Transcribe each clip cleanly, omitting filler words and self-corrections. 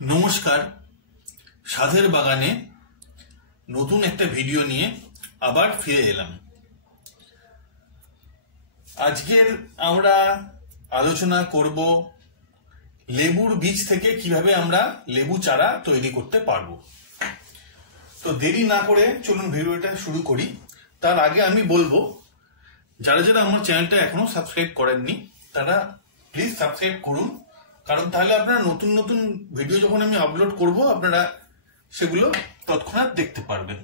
নমস্কার, সাধের বাগানে নতুন একটা ভিডিও নিয়ে আবার ফিরে এলাম। আজকের আমরা আলোচনা করব লেবুর বীজ থেকে কিভাবে আমরা লেবু চারা তৈরি করতে পারবো। তো দেরি না করে চলুন ভিডিওটা শুরু করি। তার আগে আমি বলবো, যারা যারা আমার চ্যানেলটা এখনো সাবস্ক্রাইব করেননি তারা প্লিজ সাবস্ক্রাইব করুন, কারণ তাহলে আপনারা নতুন নতুন ভিডিও যখন আমি আপলোড করব আপনারা সেগুলো তৎক্ষণাৎ দেখতে পারবেন।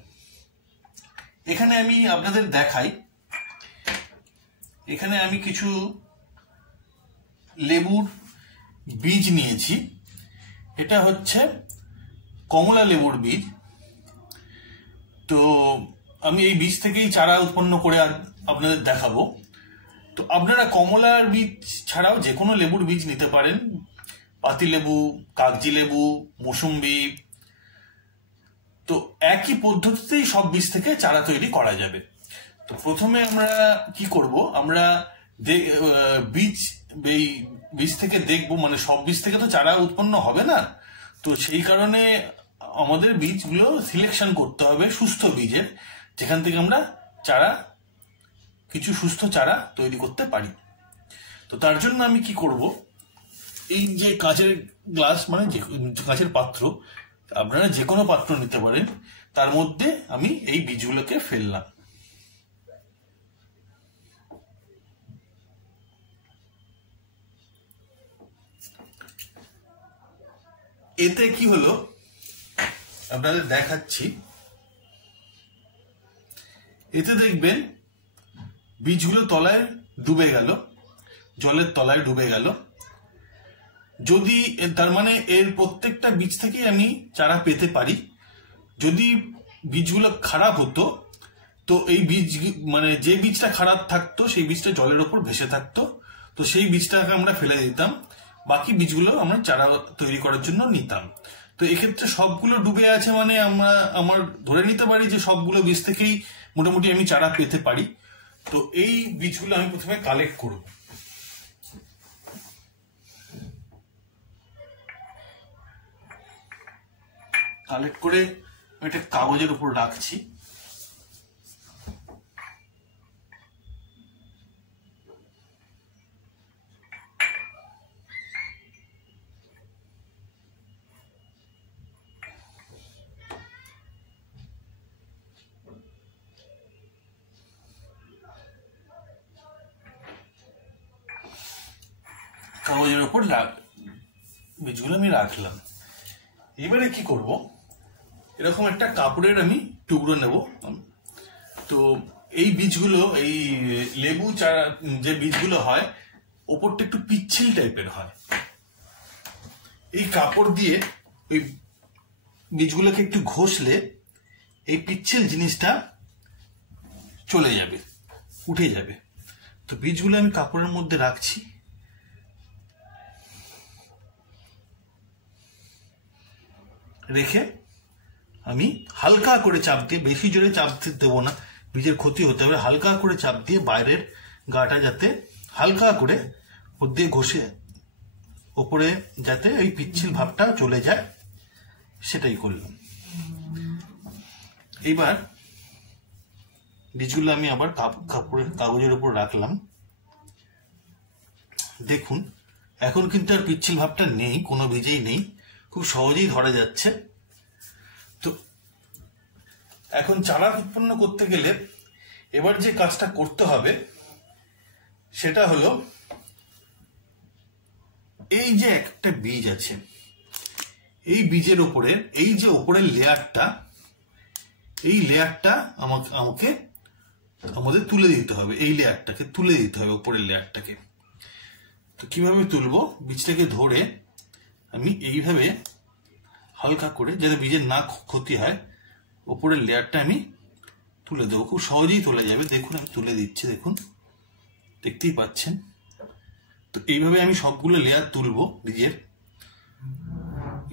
এখানে আমি আপনাদের দেখাই, এখানে আমি কিছু লেবুর বীজ নিয়েছি। এটা হচ্ছে কমলা লেবুর বীজ। তো আমি এই বীজ থেকেই চারা উৎপন্ন করে আপনাদের দেখাবো। তো আপনারা কমলার বীজ ছাড়াও যে কোনো লেবুর বীজ নিতে পারেন, পাতিলেবু, কাগজি লেবু, মৌসুম্বি। তো একই পদ্ধতিতেই সব বীজ থেকে চারা তৈরি করা যাবে। তো প্রথমে আমরা কি করব, আমরা বীজ থেকে দেখবো, মানে সব বীজ থেকে তো চারা উৎপন্ন হবে না। তো সেই কারণে আমাদের বীজগুলো সিলেকশন করতে হবে সুস্থ বীজের, যেখান থেকে আমরা কিছু সুস্থ চারা তৈরি করতে পারি। তো তার জন্য আমি কি করব, এই যে কাঁচের গ্লাস, মানে যে কাঁচের পাত্র, আপনারা যে কোনো পাত্র নিতে পারেন, তার মধ্যে আমি এই বীজগুলোকে ফেললাম। এতে কি হলো আপনাদের দেখাচ্ছি। এতে দেখবেন বীজগুলো তলায় ডুবে গেল, জলের তলায় ডুবে গেল। যদি তার মানে এর প্রত্যেকটা বীজ থেকে আমি চারা পেতে পারি। যদি বীজগুলো খারাপ হতো তো এই বীজ, মানে যে বীজটা খারাপ থাকতো সেই বীজটা জলের ওপর ভেসে থাকতো, তো সেই বীজটাকে আমরা ফেলে দিতাম, বাকি বীজগুলো আমরা চারা তৈরি করার জন্য নিতাম। তো এক্ষেত্রে সবগুলো ডুবে আছে, মানে আমার ধরে নিতে পারি যে সবগুলো বীজ থেকেই মোটামুটি আমি চারা পেতে পারি। তো এই বীজগুলো আমি প্রথমে কালেক্ট করব। কালেক্ট করে একটা কাগজের উপর রাখছি। কাগজের উপর বীজগুলো আমি রাখলাম। এবারে কি করব, এরকম একটা কাপড়ের আমি টুকরো নেব। তো এই বীজগুলো, এই লেবু চারা যে বীজগুলো হয় ওপরটা একটু পিচ্ছিল টাইপের হয়। এই কাপড় দিয়ে ওই বীজগুলোকে একটু ঘষলে এই পিচ্ছিল জিনিসটা চলে যাবে, উঠে যাবে। তো বীজগুলো আমি কাপড়ের মধ্যে রাখছি। রেখে আমি হালকা করে চাপ দিয়ে, বেশি জোরে চাপ দেবো না, বীজের ক্ষতি হতে হবে, হালকা করে চাপ দিয়ে বাইরের গাটা যাতে হালকা করে ওর দিয়ে ঘষে ওপরে যাতে এই পিচ্ছিল ভাবটা চলে যায়, সেটাই করলাম। এইবার বীজগুলো আমি আবার কাগজের উপর রাখলাম। দেখুন এখন কিন্তু আর পিচ্ছিল ভাবটা নেই, কোনো বীজেই নেই, খুব সহজেই ধরা যাচ্ছে। তো এখন চারা উৎপন্ন করতে গেলে এবার যে কাজটা করতে হবে সেটা হলো, এই যে একটা বীজ আছে, এই বীজের উপরে এই যে উপরের লেয়ারটা, এই লেয়ারটা আমাদের তুলে দিতে হবে। এই লেয়ারটাকে তুলে দিতে হবে, উপরের লেয়ারটাকে। তো কিভাবে তুলবো, বীজটাকে ধরে আমি এইভাবে হালকা করে, যাতে বীজের না ক্ষতি হয়, উপরের লেয়ারটা আমি তুলে দেবো। খুব সহজেই তোলা যাবে। দেখুন আমি তুলে দিচ্ছি, দেখুন, দেখতেই পাচ্ছেন। তো এইভাবে আমি সবগুলো লেয়ার তুলবো বীজের,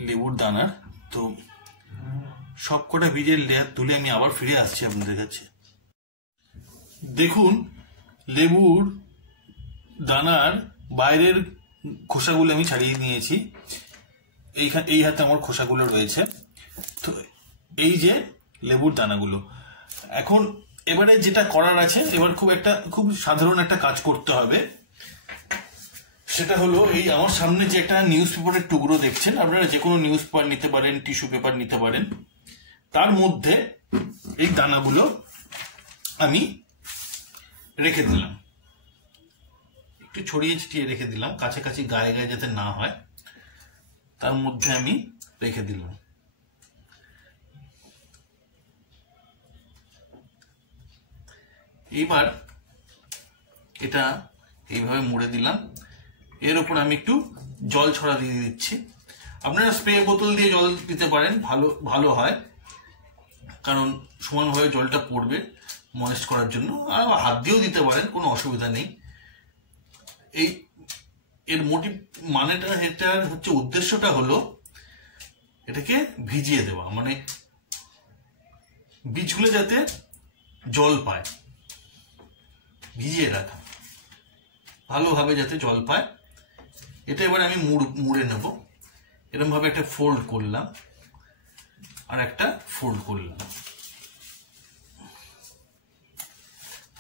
লেবুর দানার। তো সবকটা বীজের লেয়ার তুলে আমি আবার ফিরে আসছি আপনাদের কাছে। দেখুন লেবুর দানার বাইরের খোসাগুলো আমি ছাড়িয়ে নিয়েছি। এই হাতে আমার খোসাগুলো রয়েছে। তো এই যে লেবুর দানাগুলো, এখন এবারে যেটা করার আছে, এবার খুব সাধারণ একটা কাজ করতে হবে। সেটা হলো, এই আমার সামনে যে একটা নিউজ পেপারের টুকরো দেখছেন, আপনারা যে কোনো নিউজ পেপার নিতে পারেন, টিস্যু পেপার নিতে পারেন, তার মধ্যে এই দানাগুলো আমি রেখে দিলাম, একটু ছড়িয়ে ছিটিয়ে রেখে দিলাম, কাছাকাছি গায়ে গায়ে যাতে না হয়, তার মধ্যে আমি রেখে দিলাম। এইবার এটা এইভাবে মুড়ে দিলাম, এর উপর আমি একটু জল ছড়া দিয়ে দিচ্ছি। আপনারা স্প্রে বোতল দিয়ে জল দিতে পারেন, ভালো হয়, কারণ সমানভাবে জলটা পড়বে ময়েস্ট করার জন্য। আর হাত দিয়েও দিতে পারেন, কোনো অসুবিধা নেই। এর মোটিভ মানেটা, এটার হচ্ছে উদ্দেশ্যটা হলো এটাকে ভিজিয়ে দেওয়া, মানে বীজগুলো যাতে জল পায়, ভিজিয়ে রাখা, ভালোভাবে যাতে জল পায়। এটা এবার আমি মুড়ে নেব। এরকম ভাবে একটা ফোল্ড করলাম আর একটা ফোল্ড করলাম।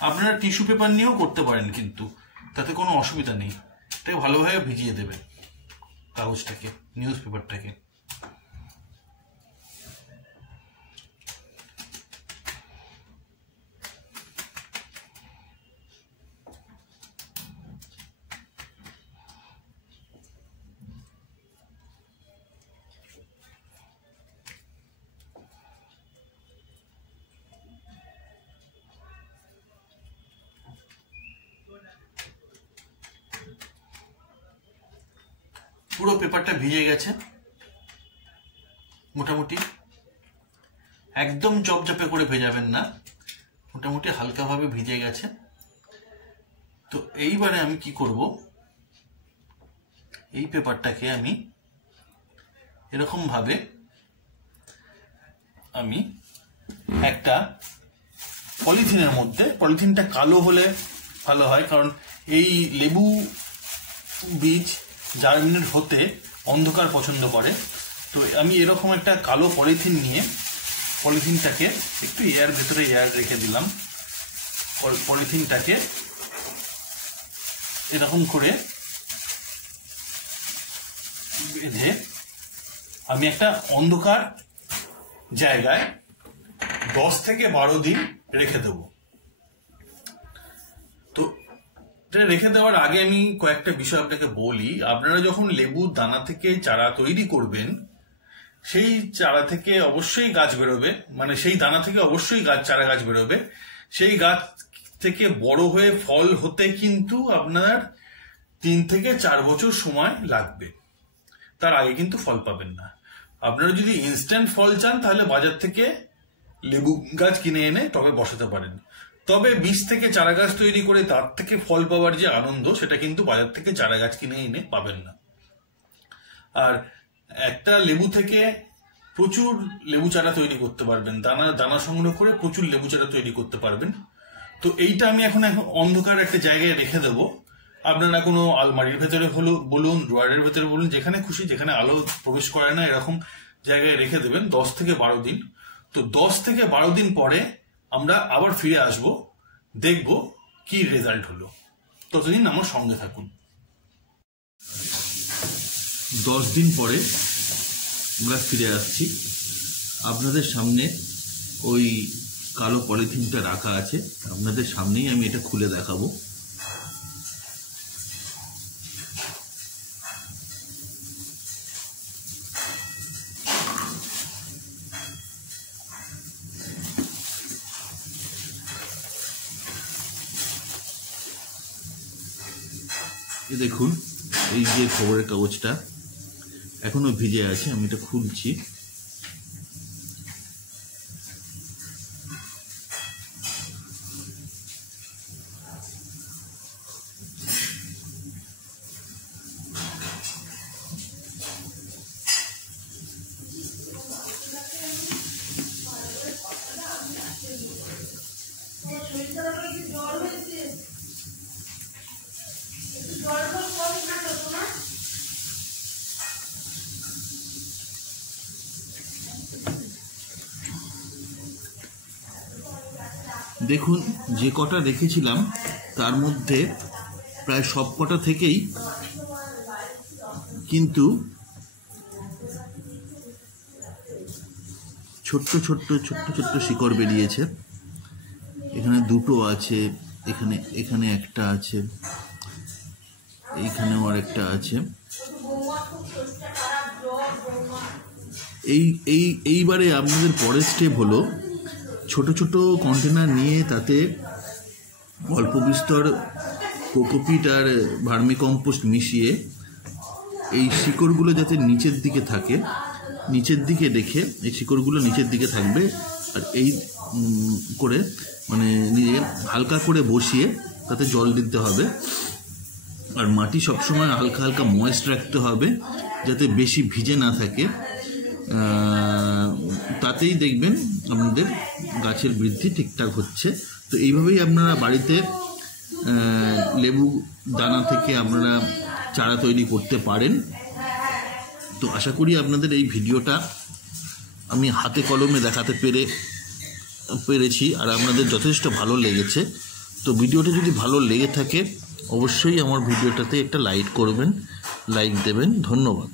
আপনারা টিস্যু পেপার নিয়েও করতে পারেন, কিন্তু তাতে কোনো অসুবিধা নেই। এটাকে ভালোভাবে ভিজিয়ে দেবেন, কাগজটাকে, নিউজ পেপারটাকে। পুরো পেপারটা ভিজে গেছে মোটামুটি, একদম চপচপে করে ভেজাবেন না, মোটামুটি হালকাভাবে ভিজে গেছে। তো এইবারে আমি কি করব, এই পেপারটাকে আমি এরকম ভাবে আমি একটা পলিথিনের মধ্যে, পলিথিনটা কালো হলে ভালো হয়, কারণ এই লেবু বীজ জার্মিনেট হতে অন্ধকার পছন্দ করে। তো আমি এরকম একটা কালো পলিথিন নিয়ে পলিথিনটাকে একটু ভেতরে এয়ার রেখে দিলাম। পলিথিনটাকে এরকম করে বেঁধে আমি একটা অন্ধকার জায়গায় 10 থেকে 12 দিন রেখে দেব। তো রেখে দেওয়ার আগে আমি কয়েকটা বিষয় আপনাকে বলি। আপনারা যখন লেবুর দানা থেকে চারা তৈরি করবেন, সেই চারা থেকে অবশ্যই গাছ বেরোবে, মানে সেই দানা থেকে অবশ্যই চারা গাছ বেরোবে। সেই গাছ থেকে বড় হয়ে ফল হতে কিন্তু আপনার 3 থেকে 4 বছর সময় লাগবে, তার আগে কিন্তু ফল পাবেন না। আপনারা যদি ইনস্ট্যান্ট ফল চান, তাহলে বাজার থেকে লেবু গাছ কিনে এনে টবে বসাতে পারেন। তবে বীজ থেকে চারা গাছ তৈরি করে তার থেকে ফল পাওয়ার যে আনন্দ, সেটা কিন্তু বাজার থেকে চারা গাছ কিনে এনে পাবেন না। আর একটা লেবু থেকে প্রচুর লেবু চারা তৈরি করতে পারবেন, দানা সংগ্রহ করে প্রচুর লেবু চারা তৈরি করতে পারবেন। তো এইটা আমি এখন অন্ধকার একটা জায়গায় রেখে দেবো। আপনারা কোনো আলমারির ভেতরে বলুন, ড্রয়ারের ভেতরে বলুন, যেখানে খুশি, যেখানে আলো প্রবেশ করে না, এরকম জায়গায় রেখে দেবেন 10 থেকে 12 দিন। তো 10 থেকে 12 দিন পরে আমরা আবার ফিরে আসব, দেখব কি রেজাল্ট হলো। ততদিন আমার সঙ্গে থাকুন। 10 দিন পরে আমরা ফিরে আসছি। আপনাদের সামনে ওই কালো পলিথিনটা রাখা আছে, আপনাদের সামনেই আমি এটা খুলে দেখাবো। দেখুন, এই যে খবরের কাগজটা এখনো ভিজে আছে, আমি এটা খুলছি। দেখুন যে কটা রেখেছিলাম তার মধ্যে প্রায় সব কটা থেকেই কিন্তু ছোট্ট ছোট্ট ছোট্ট ছোট্ট শিকড় বেরিয়েছে। এখানে দুটো আছে, এখানে এখানে একটা আছে, এইখানেও আর একটা আছে। এইবারে আপনাদের পরের স্টেপ হলো ছোট ছোট কন্টেনার নিয়ে তাতে অল্প বিস্তর কোকোপিট আর ভার্মিকম্পোস্ট মিশিয়ে এই শিকড়গুলো যাতে নিচের দিকে থাকে, নিচের দিকে রেখে এই শিকড়গুলো নিচের দিকে থাকবে, আর এই করে মানে নিজে হালকা করে বসিয়ে তাতে জল দিতে হবে। আর মাটি সবসময় হালকা হালকা ময়েস্ট রাখতে হবে যাতে বেশি ভিজে না থাকে। তাতেই দেখবেন আপনাদের গাছের বৃদ্ধি ঠিকঠাক হচ্ছে। তো এইভাবেই আপনারা বাড়িতে লেবু দানা থেকে আপনারা চারা তৈরি করতে পারেন। তো আশা করি আপনাদের এই ভিডিওটা আমি হাতে কলমে দেখাতে পেরেছি আর আপনাদের যথেষ্ট ভালো লেগেছে। তো ভিডিওটা যদি ভালো লেগে থাকে অবশ্যই আমার ভিডিওটাতে একটা লাইক করবেন, লাইক দেবেন। ধন্যবাদ।